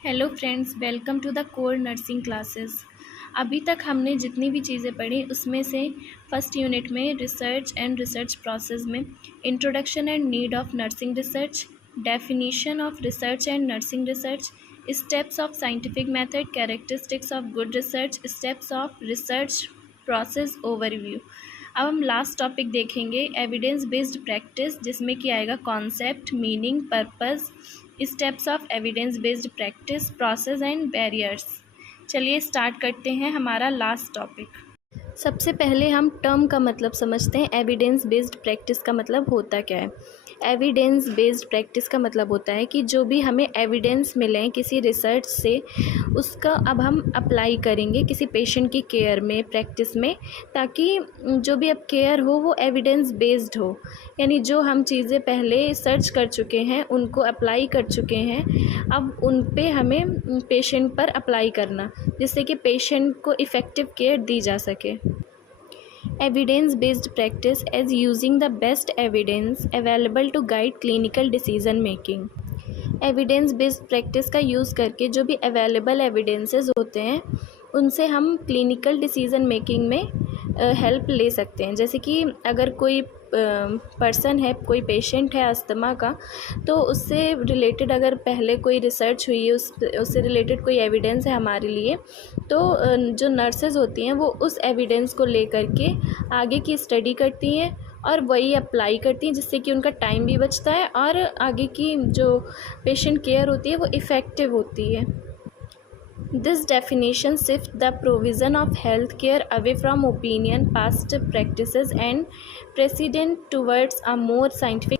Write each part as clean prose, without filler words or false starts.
Hello friends, welcome to the core nursing classes. अभी तक हमने जितनी भी चीज़ें पढ़ी उसमें से फर्स्ट यूनिट में रिसर्च एंड रिसर्च प्रोसेस में introduction and need of nursing research, definition of research and nursing research, steps of scientific method, characteristics of good research, steps of research process overview. अब हम last topic देखेंगे evidence based practice, जिसमें कि आएगा concept, meaning, purpose, steps of evidence based practice, process and barriers. चलिए start करते हैं हमारा लास्ट टॉपिक। सबसे पहले हम टर्म का मतलब समझते हैं। एविडेंस बेस्ड प्रैक्टिस का मतलब होता क्या है। एविडेंस बेस्ड प्रैक्टिस का मतलब होता है कि जो भी हमें एविडेंस मिले किसी रिसर्च से, उसका अब हम अप्लाई करेंगे किसी पेशेंट की केयर में, प्रैक्टिस में, ताकि जो भी अब केयर हो वो एविडेंस बेस्ड हो। यानी जो हम चीज़ें पहले सर्च कर चुके हैं, उनको अप्लाई कर चुके हैं, अब उन पे हमें पेशेंट पर अप्लाई करना, जिससे कि पेशेंट को इफ़ेक्टिव केयर दी जा सके। Evidence based practice as using the best evidence available to guide clinical decision making. Evidence based practice का यूज़ करके जो भी अवेलेबल एविडेंसेस होते हैं उनसे हम क्लिनिकल डिसीजन मेकिंग में हेल्प ले सकते हैं। जैसे कि अगर कोई पर्सन है, कोई पेशेंट है अस्थमा का, तो उससे रिलेटेड अगर पहले कोई रिसर्च हुई है, उससे रिलेटेड कोई एविडेंस है हमारे लिए, तो जो नर्सेज होती हैं वो उस एविडेंस को ले करके आगे की स्टडी करती हैं और वही अप्लाई करती हैं, जिससे कि उनका टाइम भी बचता है और आगे की जो पेशेंट केयर होती है वो इफ़ेक्टिव होती है। This definition shifts the provision of health care away from opinion, past practices and precedent towards a more scientific।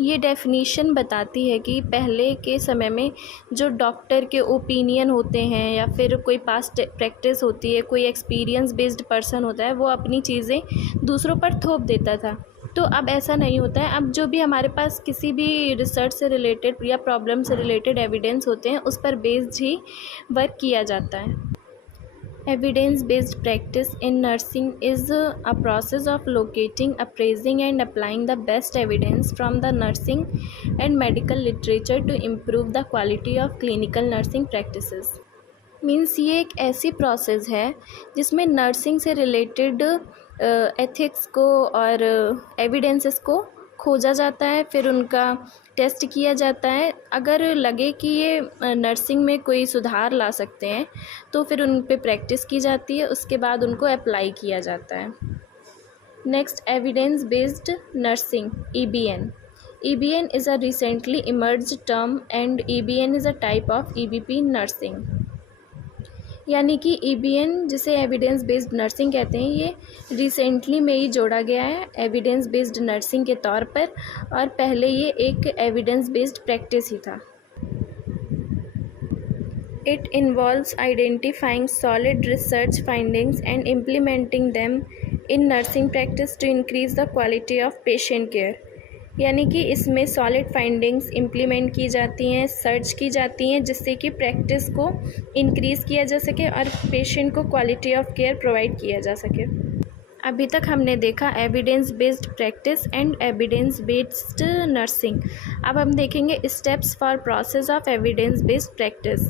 ये डेफिनीशन बताती है कि पहले के समय में जो डॉक्टर के ओपिनियन होते हैं या फिर कोई पास्ट प्रैक्टिस होती है, कोई एक्सपीरियंस बेस्ड पर्सन होता है, वो अपनी चीज़ें दूसरों पर थोप देता था। तो अब ऐसा नहीं होता है। अब जो भी हमारे पास किसी भी रिसर्च से रिलेटेड या प्रॉब्लम से रिलेटेड एविडेंस होते हैं, उस पर बेस्ड ही वर्क किया जाता है। Evidence based practice in nursing is a process of locating, appraising and applying the best evidence from the nursing and medical literature to improve the quality of clinical nursing practices। Means ये एक ऐसी process है जिसमें nursing से related ethics को और evidences को खोजा जाता है, फिर उनका टेस्ट किया जाता है। अगर लगे कि ये नर्सिंग में कोई सुधार ला सकते हैं तो फिर उन पे प्रैक्टिस की जाती है, उसके बाद उनको अप्लाई किया जाता है। Next, evidence based nursing, EBN। EBN is a recently emerged term and EBN is a type of EBP nursing. यानी कि EBN, जिसे एविडेंस बेस्ड नर्सिंग कहते हैं, ये रिसेंटली में ही जोड़ा गया है एविडेंस बेस्ड नर्सिंग के तौर पर, और पहले ये एक एविडेंस बेस्ड प्रैक्टिस ही था। It involves identifying solid research findings and implementing them in nursing practice to increase the quality of patient care. यानी कि इसमें सॉलिड फाइंडिंग्स इम्प्लीमेंट की जाती हैं, सर्च की जाती हैं, जिससे कि प्रैक्टिस को इंक्रीज़ किया जा सके और पेशेंट को क्वालिटी ऑफ केयर प्रोवाइड किया जा सके। अभी तक हमने देखा evidence based practice and evidence based nursing. अब हम देखेंगे steps for process of evidence based practice.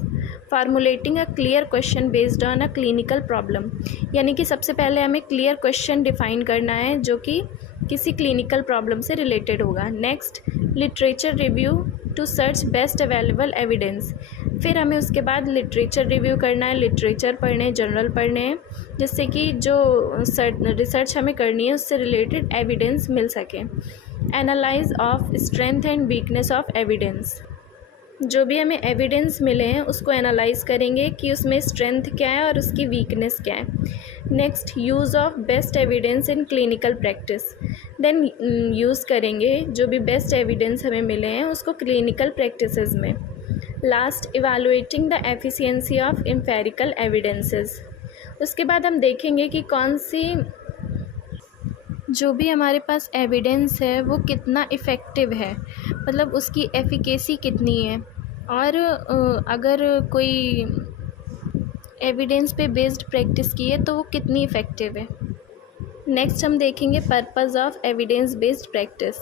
Formulating a clear question based on a clinical problem. यानी कि सबसे पहले हमें क्लियर क्वेश्चन डिफाइन करना है जो कि किसी क्लिनिकल प्रॉब्लम से रिलेटेड होगा। Next, literature review to search best available evidence. फिर हमें उसके बाद लिटरेचर रिव्यू करना है, लिटरेचर पढ़ने, जर्नल पढ़ने हैं, जिससे कि जो रिसर्च हमें करनी है उससे रिलेटेड एविडेंस मिल सके। Analyse of strength and weakness of evidence. जो भी हमें एविडेंस मिले हैं उसको एनालाइज करेंगे कि उसमें स्ट्रेंथ क्या है और उसकी वीकनेस क्या है। Next, use of best evidence in clinical practice. Then use करेंगे जो भी बेस्ट एविडेंस हमें मिले हैं उसको क्लिनिकल प्रैक्टिसेस में। Last, evaluating the efficiency of empirical evidences. उसके बाद हम देखेंगे कि कौन सी जो भी हमारे पास एविडेंस है वो कितना इफ़ेक्टिव है, मतलब उसकी एफिकेसी कितनी है, और अगर कोई एविडेंस पे बेस्ड प्रैक्टिस की है तो वो कितनी इफ़ेक्टिव है। नेक्स्ट हम देखेंगे purpose of evidence based practice.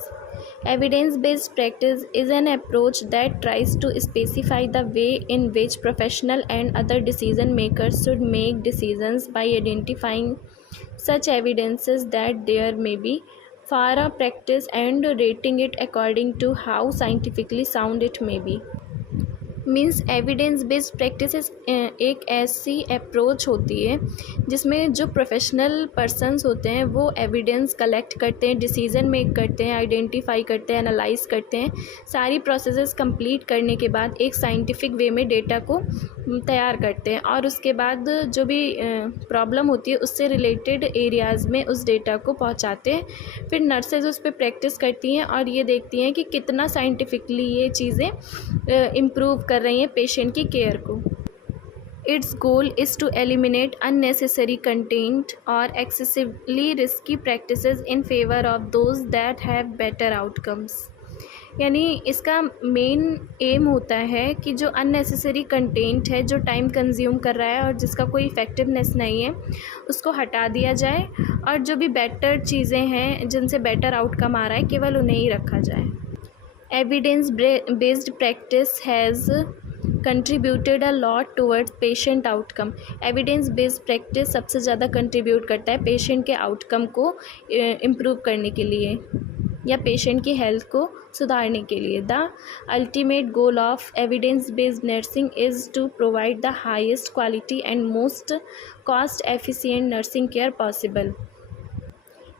Evidence-based practice is an approach that tries to specify the way in which professional and other decision makers should make decisions by identifying such evidences that there may be for a practice and rating it according to how scientifically sound it may be. Means evidence based practices एक ऐसी approach होती है जिसमें जो professional persons होते हैं वो evidence collect करते हैं, डिसीजन मेक करते हैं, आइडेंटिफाई करते हैं, एनालाइज करते हैं। सारी प्रोसेसेस कंप्लीट करने के बाद एक साइंटिफिक वे में डेटा को तैयार करते हैं और उसके बाद जो भी प्रॉब्लम होती है उससे रिलेटेड एरियाज़ में उस डेटा को पहुंचाते हैं। फिर नर्सेज उस पर प्रैक्टिस करती हैं और ये देखती हैं कि कितना साइंटिफिकली ये चीज़ें इम्प्रूव कर रही हैं पेशेंट की केयर को। Its goal is to eliminate unnecessary content और excessively risky practices in favour of those that have better outcomes. यानी इसका मेन एम होता है कि जो अननेसेसरी कंटेंट है, जो टाइम कंज्यूम कर रहा है और जिसका कोई इफ़ेक्टिवनेस नहीं है, उसको हटा दिया जाए और जो भी बेटर चीज़ें हैं जिनसे बेटर आउटकम आ रहा है केवल उन्हें ही रखा जाए। Evidence based practice has contributed a lot towards patient outcome. Evidence based practice सबसे ज़्यादा कंट्रीब्यूट करता है पेशेंट के आउटकम को इम्प्रूव करने के लिए या पेशेंट की हेल्थ को सुधारने के लिए। The ultimate goal of evidence based nursing is to provide the highest quality and most cost efficient nursing care possible.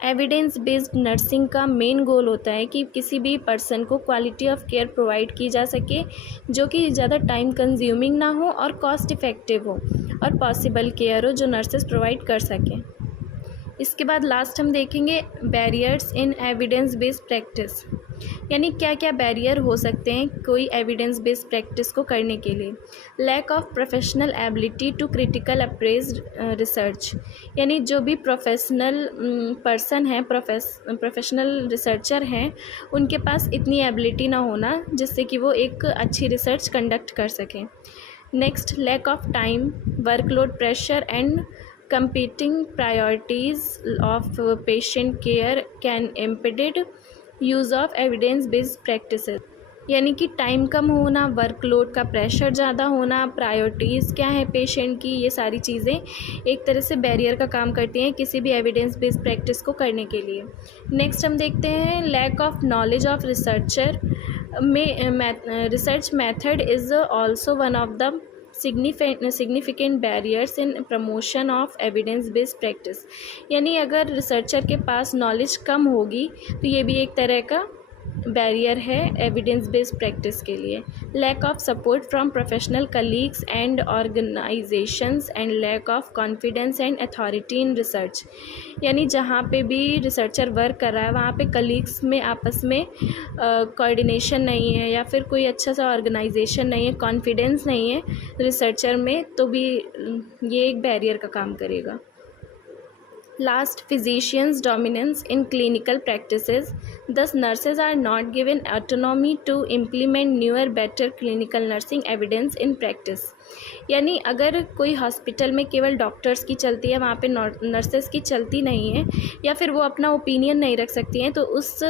Evidence based nursing का मेन गोल होता है कि किसी भी पर्सन को क्वालिटी ऑफ केयर प्रोवाइड की जा सके जो कि ज़्यादा टाइम कंज्यूमिंग ना हो और कॉस्ट इफ़ेक्टिव हो और पॉसिबल केयर हो जो नर्सेस प्रोवाइड कर सकें। इसके बाद लास्ट हम देखेंगे बैरियर्स इन एविडेंस बेस्ड प्रैक्टिस, यानी क्या क्या बैरियर हो सकते हैं कोई एविडेंस बेस्ड प्रैक्टिस को करने के लिए। Lack of professional ability to critical appraised research, यानी जो भी प्रोफेशनल पर्सन है, प्रोफेशनल रिसर्चर हैं, उनके पास इतनी एबिलिटी ना होना जिससे कि वो एक अच्छी रिसर्च कंडक्ट कर सकें। Next, lack of time, workload pressure and competing priorities of patient care can impede use of evidence based practices। यानी कि टाइम कम होना, वर्कलोड का प्रेशर ज़्यादा होना, प्रायोरिटीज़ क्या है पेशेंट की, ये सारी चीज़ें एक तरह से बैरियर का काम करती हैं किसी भी एविडेंस बेस्ड प्रैक्टिस को करने के लिए। नेक्स्ट हम देखते हैं lack of knowledge of researcher में research method is also one of the significant barriers in promotion of evidence based practice। यानी अगर रिसर्चर के पास नॉलेज कम होगी तो ये भी एक तरह का बैरियर है एविडेंस बेस्ड प्रैक्टिस के लिए। Lack of support from professional colleagues and organisations and lack of confidence and authority in research, यानी जहाँ पे भी रिसर्चर वर्क कर रहा है वहाँ पे कलीग्स में आपस में कोऑर्डिनेशन नहीं है या फिर कोई अच्छा सा ऑर्गेनाइजेशन नहीं है, कॉन्फिडेंस नहीं है रिसर्चर में, तो भी ये एक बैरियर का काम करेगा। Last, physicians' dominance in clinical practices. Thus, nurses are not given autonomy to implement newer, better clinical nursing evidence in practice। यानी अगर कोई हॉस्पिटल में केवल डॉक्टर्स की चलती है, वहाँ पे नर्सेस की चलती नहीं है या फिर वो अपना ओपिनियन नहीं रख सकती हैं, तो उस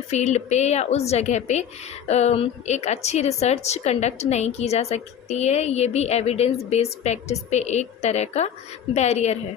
फील्ड पे या उस जगह पे एक अच्छी रिसर्च कंडक्ट नहीं की जा सकती है। ये भी एविडेंस बेस्ड प्रैक्टिस पे एक तरह का बैरियर है।